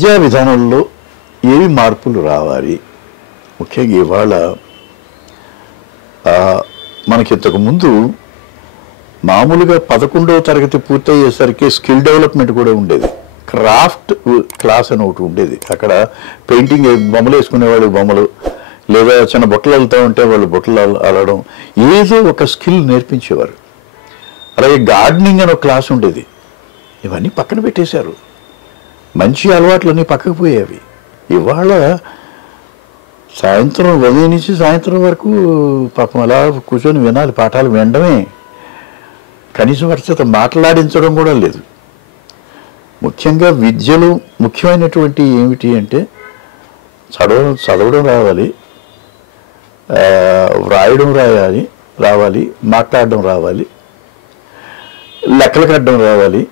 విద్యా విధానంలో ఏవి మార్పులు రావాలి? ముఖ్యంగా ఇవాళ మనకి ఇంతకుముందు మామూలుగా 11వ తరగతి పూర్తయ్యేసరికి స్కిల్ డెవలప్మెంట్ కూడా ఉండేది. క్రాఫ్ట్ క్లాస్ అని ఒకటి ఉండేది. అక్కడ పెయింటింగ్ బొమ్మలు వేసుకునేవాళ్ళు బొమ్మలు, లేదా చిన్న బొట్టలు వెళ్తూ ఉంటే వాళ్ళు బొట్టలు అల్లడం, ఏదో ఒక స్కిల్ నేర్పించేవారు. అలాగే గార్డెనింగ్ అని ఒక క్లాస్ ఉండేది. ఇవన్నీ పక్కన పెట్టేశారు. మంచి అలవాట్లన్నీ పక్కకు పోయేవి. ఇవాళ సాయంత్రం ఉదయం నుంచి సాయంత్రం వరకు పాపం అలా కూర్చొని వినాలి, పాఠాలు వినడమే, కనీసం వాటి చేత మాట్లాడించడం కూడా లేదు. ముఖ్యంగా విద్యలో ముఖ్యమైనటువంటి ఏమిటి అంటే చదవడం రావాలి, వ్రాయడం రావాలి, మాట్లాడడం రావాలి, లెక్కలు కట్టడం రావాలి.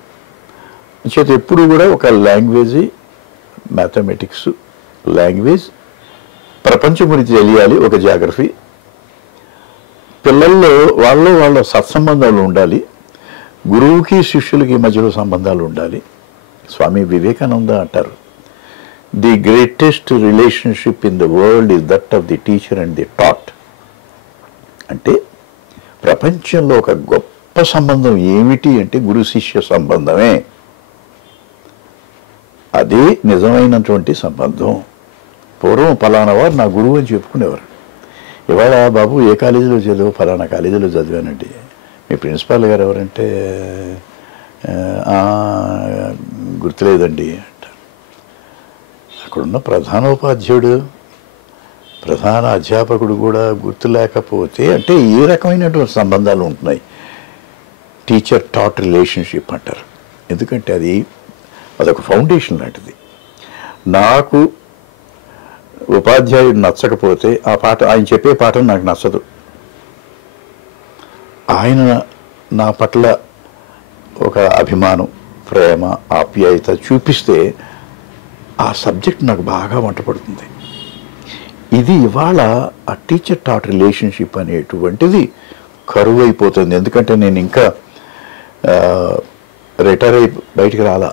చేత ఎప్పుడు కూడా ఒక లాంగ్వేజ్, మ్యాథమెటిక్స్ లాంగ్వేజ్, ప్రపంచం గురించి తెలియాలి, ఒక జాగ్రఫీ. పిల్లల్లో వాళ్ళ సత్సంబంధాలు ఉండాలి, గురువుకి శిష్యులకి మధ్యలో సంబంధాలు ఉండాలి. స్వామి వివేకానంద అంటారు, the greatest relationship in the world is that of the teacher and the taught. అంటే ప్రపంచంలో ఒక గొప్ప సంబంధం ఏమిటి అంటే గురు శిష్య సంబంధమే. అదే నిజమైనటువంటి సంబంధం. పూర్వం ఫలానా వారు నా గురువు అని చెప్పుకునేవారు. ఇవాళ బాబు ఏ కాలేజీలో చదివు? ఫలానా కాలేజీలో చదివానండి. మీ ప్రిన్సిపాల్ గారు ఎవరంటే గుర్తులేదండి అంటారు. అక్కడున్న ప్రధానోపాధ్యాయుడు, ప్రధాన అధ్యాపకుడు కూడా గుర్తు లేకపోతే అంటే ఏ రకమైనటువంటి సంబంధాలు ఉంటున్నాయి? టీచర్ టాట్ రిలేషన్షిప్ అంటారు. ఎందుకంటే అదొక ఫౌండేషన్ లాంటిది. నాకు ఉపాధ్యాయుడు నచ్చకపోతే ఆయన చెప్పే పాఠం నాకు నచ్చదు. ఆయన నా పట్ల ఒక అభిమానం, ప్రేమ, ఆప్యాయత చూపిస్తే ఆ సబ్జెక్ట్ నాకు బాగా వంటపడుతుంది. ఇది ఇవాళ ఆ టీచర్ టాట్ రిలేషన్షిప్ అనేటువంటిది కరువు అయిపోతుంది. ఎందుకంటే నేను ఇంకా రిటైర్ అయి బయటికి రాలా,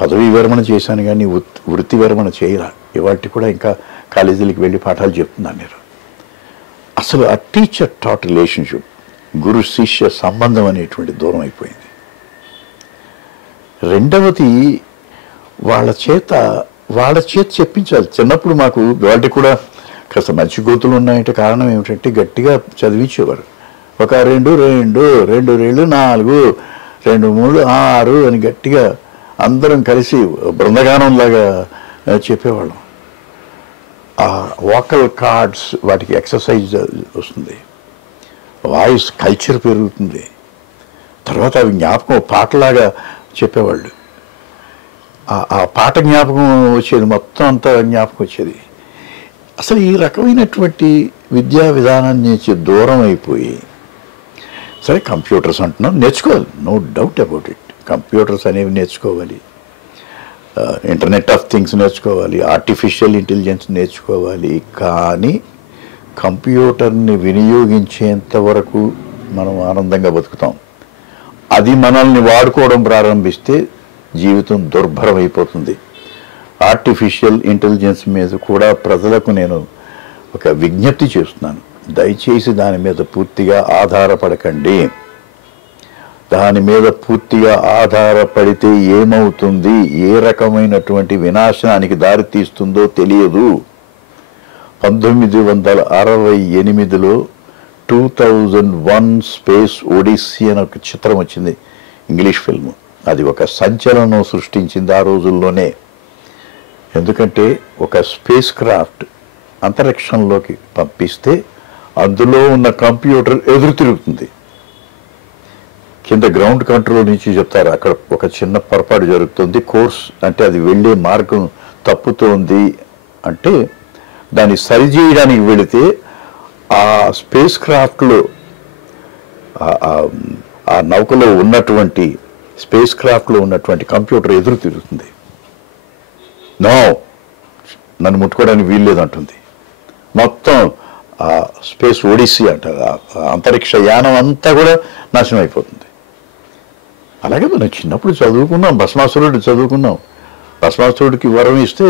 పదవీ విరమణ చేశాను కానీ వృత్తి విరమణ చేయరా. ఇవాటి కూడా ఇంకా కాలేజీలకు వెళ్ళి పాఠాలు చెప్తున్నాను నేను. అసలు ఆ టీచర్ టాట్ రిలేషన్షిప్, గురు శిష్య సంబంధం అనేటువంటి దూరం అయిపోయింది. రెండవది వాళ్ళ చేత చెప్పించాలి. చిన్నప్పుడు మాకు వాటి కూడా కాస్త మంచి గోతులు ఉన్నాయంటే కారణం ఏమిటంటే గట్టిగా చదివించేవారు. ఒక 2 2 2 2 4 2 3 6 అని గట్టిగా అందరం కలిసి బృందగానంలాగా చెప్పేవాళ్ళం. ఆ వోకల్ కార్డ్స్, వాటికి ఎక్సర్సైజ్ వస్తుంది, వాయిస్ కల్చర్ పెరుగుతుంది. తర్వాత అవి జ్ఞాపకం పాటలాగా చెప్పేవాళ్ళు. ఆ పాట జ్ఞాపకం వచ్చేది, మొత్తం అంతా జ్ఞాపకం వచ్చేది. అసలు ఈ రకమైనటువంటి విద్యా విధానాన్ని నుంచి దూరం అయిపోయి, సరే కంప్యూటర్స్ అంటున్నాం, నేర్చుకోవాలి, no doubt about it. Computers అనేవి నేర్చుకోవాలి, ఇంటర్నెట్ ఆఫ్ థింగ్స్ నేర్చుకోవాలి, ఆర్టిఫిషియల్ ఇంటెలిజెన్స్ నేర్చుకోవాలి. కానీ కంప్యూటర్ని వినియోగించేంత వరకు మనం ఆనందంగా బతుకుతాం. అది మనల్ని వాడుకోవడం ప్రారంభిస్తే జీవితం దుర్భరం అయిపోతుంది. ఆర్టిఫిషియల్ ఇంటెలిజెన్స్ మీద కూడా ప్రజలకు నేను ఒక విజ్ఞప్తి చేస్తున్నాను, దయచేసి దాని మీద పూర్తిగా ఆధారపడకండి. దాని మీద పూర్తిగా ఆధారపడితే ఏమవుతుంది, ఏ రకమైనటువంటి వినాశనానికి దారితీస్తుందో తెలియదు. 1968లో 2001 స్పేస్ ఒడిస్సీ అని ఒక చిత్రం వచ్చింది, ఇంగ్లీష్ ఫిల్మ్. అది ఒక సంచలనం సృష్టించింది ఆ రోజుల్లోనే. ఎందుకంటే ఒక స్పేస్ క్రాఫ్ట్ అంతరిక్షంలోకి పంపిస్తే అందులో ఉన్న కంప్యూటర్ ఎదురు తిరుగుతుంది. కింద గ్రౌండ్ కంట్రోల్ నుంచి చెప్తారు, అక్కడ ఒక చిన్న పొరపాటు జరుగుతుంది, కోర్స్ అంటే అది వెళ్ళే మార్గం తప్పుతోంది అంటే దాన్ని సరిచేయడానికి వెళితే ఆ స్పేస్ క్రాఫ్ట్లో, ఆ నౌకలో ఉన్నటువంటి స్పేస్ క్రాఫ్ట్లో ఉన్నటువంటి కంప్యూటర్ ఎదురు తిరుగుతుంది. నో, నన్ను ముట్టుకోవడానికి వీల్లేదంటుంది. మొత్తం ఆ స్పేస్ ఒడిస్సీ అంటారు, అంతరిక్ష యానం అంతా కూడా నాశనం అయిపోతుంది. అలాగే మనం చిన్నప్పుడు చదువుకున్నాం, భస్మాసురుడు చదువుకున్నాం. భస్మాసురుడికి వరం ఇస్తే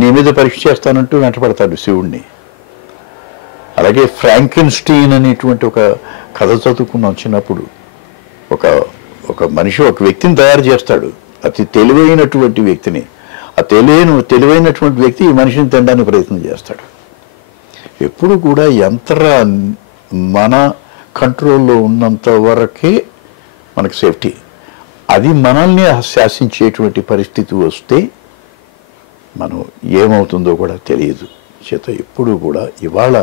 నీ మీద పరీక్ష చేస్తానంటూ వెంటపడతాడు శివుణ్ణి. అలాగే ఫ్రాంకెన్స్టీన్ అనేటువంటి ఒక కథ చదువుకున్నాం చిన్నప్పుడు. ఒక ఒక మనిషి ఒక వ్యక్తిని తయారు చేస్తాడు, అతి తెలివైనటువంటి వ్యక్తిని. ఆ తెలివైనటువంటి వ్యక్తి ఈ మనిషిని తినడానికి ప్రయత్నం చేస్తాడు. ఎప్పుడు కూడా మన కంట్రోల్లో ఉన్నంత వరకే మనకు సేఫ్టీ. అది మనల్ని శాసించేటువంటి పరిస్థితి వస్తే మనం ఏమవుతుందో కూడా తెలియదు. చేత ఎప్పుడు కూడా ఇవాళ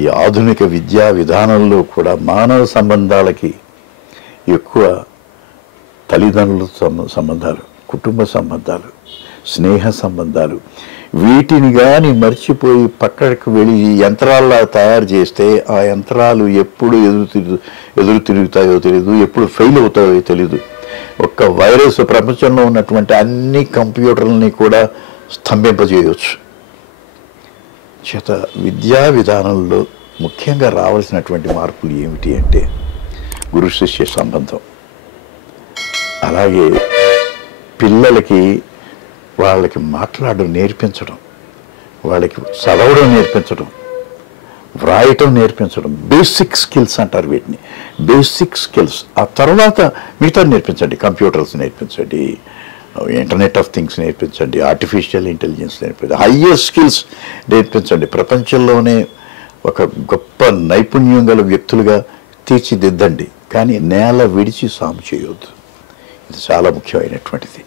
ఈ ఆధునిక విద్యా విధానంలో కూడా మానవ సంబంధాలకి ఎక్కువ తల్లిదండ్రుల సంబంధాలు, కుటుంబ సంబంధాలు, స్నేహ సంబంధాలు, వీటిని కానీ మర్చిపోయి పక్కకు వెళ్ళి యంత్రాల్లా తయారు చేస్తే ఆ యంత్రాలు ఎప్పుడు ఎదురు తిరుగుతాయో తెలియదు, ఎప్పుడు ఫెయిల్ అవుతాయో తెలియదు. ఒక్క వైరస్ ప్రపంచంలో ఉన్నటువంటి అన్ని కంప్యూటర్లని కూడా స్తంభింపజేయవచ్చు. చేత విద్యా విధానంలో ముఖ్యంగా రావాల్సినటువంటి మార్పులు ఏమిటి అంటే గురు శిష్య సంబంధం. అలాగే పిల్లలకి వాళ్ళకి మాట్లాడడం నేర్పించడం, వాళ్ళకి చదవడం నేర్పించడం, వ్రాయటం నేర్పించడం. బేసిక్ స్కిల్స్ అంటారు వీటిని, బేసిక్ స్కిల్స్. ఆ తర్వాత మిగతా నేర్పించండి, కంప్యూటర్స్ నేర్పించండి, ఇంటర్నెట్ ఆఫ్ థింగ్స్ నేర్పించండి, ఆర్టిఫిషియల్ ఇంటెలిజెన్స్ నేర్పించండి, హయ్యర్ స్కిల్స్ నేర్పించండి. ప్రపంచంలో ఒక గొప్ప నైపుణ్యం గల వ్యక్తులుగా తీర్చిదిద్దండి. కానీ నేల విడిచి సాము చేయొద్దు. ఇది చాలా ముఖ్యమైనటువంటిది.